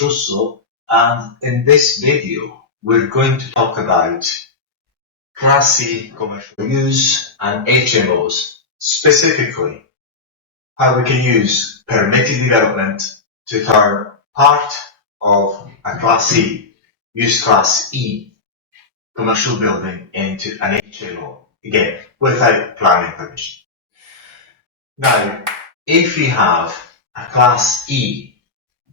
Russo, and in this video we're going to talk about Class C commercial use and HMOs, specifically how we can use permitted development to turn part of a Class C use Class E commercial building into an HMO, again, without planning permission. Now, if we have a Class E,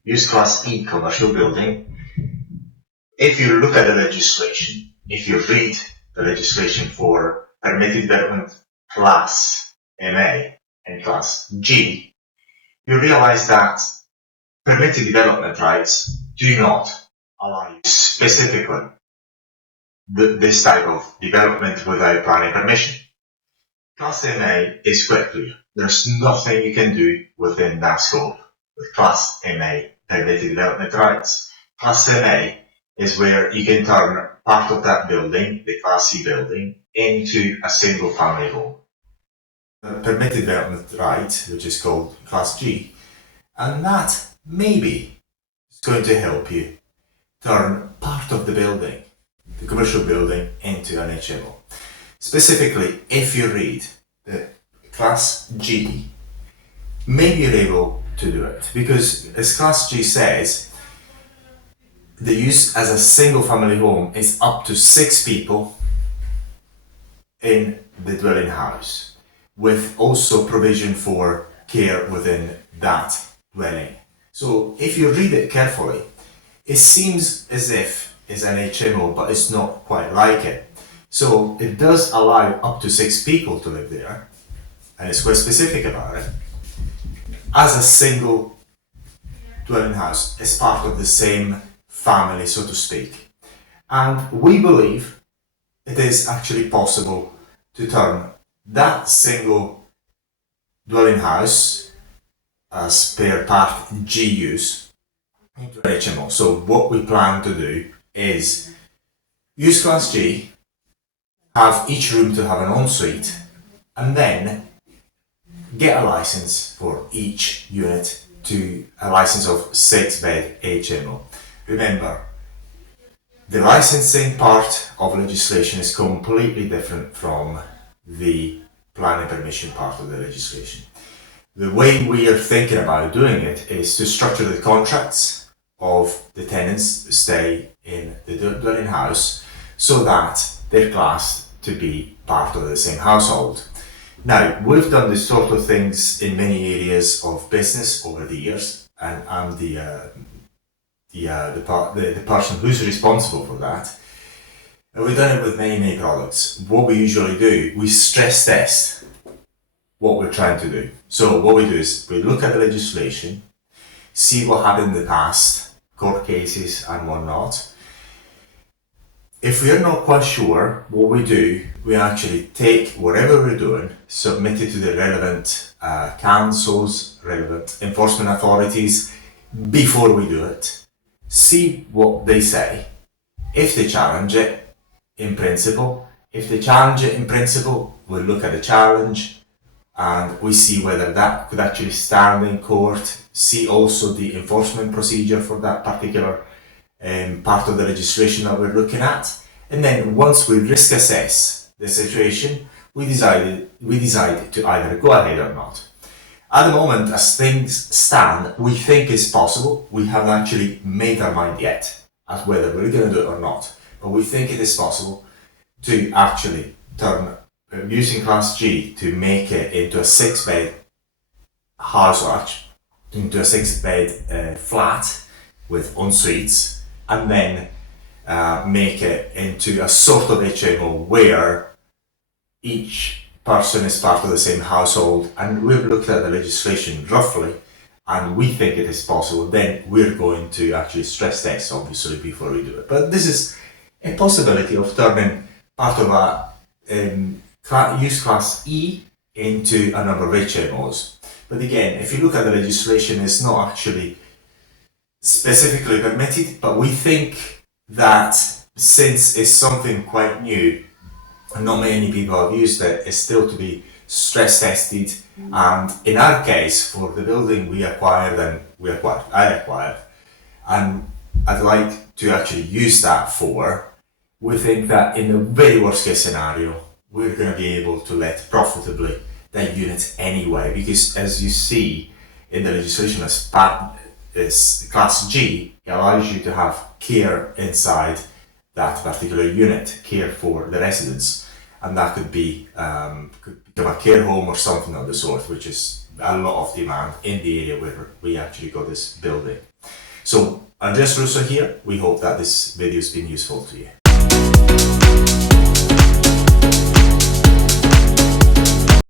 use Class E commercial building, if you look at the legislation, if you read the legislation for permitted development Class MA and Class G, you realize that permitted development rights do not allow you specifically this type of development without planning permission. Class MA is quite clear. There's nothing you can do within that scope with Class MA permitted development rights. Class MA is where you can turn part of that building, the Class C building, into a single family home. The permitted development right, which is called Class G, and that maybe is going to help you turn part of the building, the commercial building, into an HMO. Specifically, if you read the Class G, maybe you're able to do it, because as Class G says, the use as a single family home is up to 6 people in the dwelling house, with also provision for care within that dwelling. So if you read it carefully, it seems as if it's an HMO, but it's not quite like it. So it does allow up to 6 people to live there, and it's quite specific about it, as a single dwelling house, as part of the same family, so to speak. And we believe it is actually possible to turn that single dwelling house as per part G use into an HMO. So what we plan to do is use Class G, have each room to have an ensuite, and then get a license for each unit to a license of 6-bed HMO. Remember, the licensing part of legislation is completely different from the planning permission part of the legislation. The way we are thinking about doing it is to structure the contracts of the tenants who stay in the dwelling house so that they're classed to be part of the same household. Now, we've done this sort of things in many areas of business over the years, and I'm the person who's responsible for that. And we've done it with many products. What we usually do, we stress test what we're trying to do. So what we do is we look at the legislation, see what happened in the past, court cases and whatnot. If we're not quite sure what we do, we actually take whatever we're doing, submit it to the relevant councils, relevant enforcement authorities before we do it, see what they say. If they challenge it in principle, we look at the challenge and we see whether that could actually stand in court, see also the enforcement procedure for that particular part of the legislation that we're looking at. And then once we risk assess the situation, we decide to either go ahead or not. At the moment, as things stand, we think it's possible. We haven't actually made our mind yet as whether we're going to do it or not. But we think it is possible to actually turn, using Class G, to make it into a 6-bed house, or into a 6-bed flat with en-suites, and then make it into a sort of HMO where each person is part of the same household. And we've looked at the legislation roughly, and we think it is possible. Then we're going to actually stress test, obviously, before we do it. But this is a possibility of turning part of a use Class E into a number of HMOs. But again, if you look at the legislation, it's not actually specifically permitted, but we think that since it's something quite new and not many people have used it, it's still to be stress tested. And in our case, for the building I acquired, and I'd like to actually use that for, we think that in the very worst case scenario, we're going to be able to let profitably that unit anyway, because as you see in the legislation as Class G, it allows you to have care inside that particular unit, care for the residents, and that could become a care home or something of the sort, which is a lot of demand in the area where we actually got this building. So Andreas Russo here. We hope that this video has been useful to you.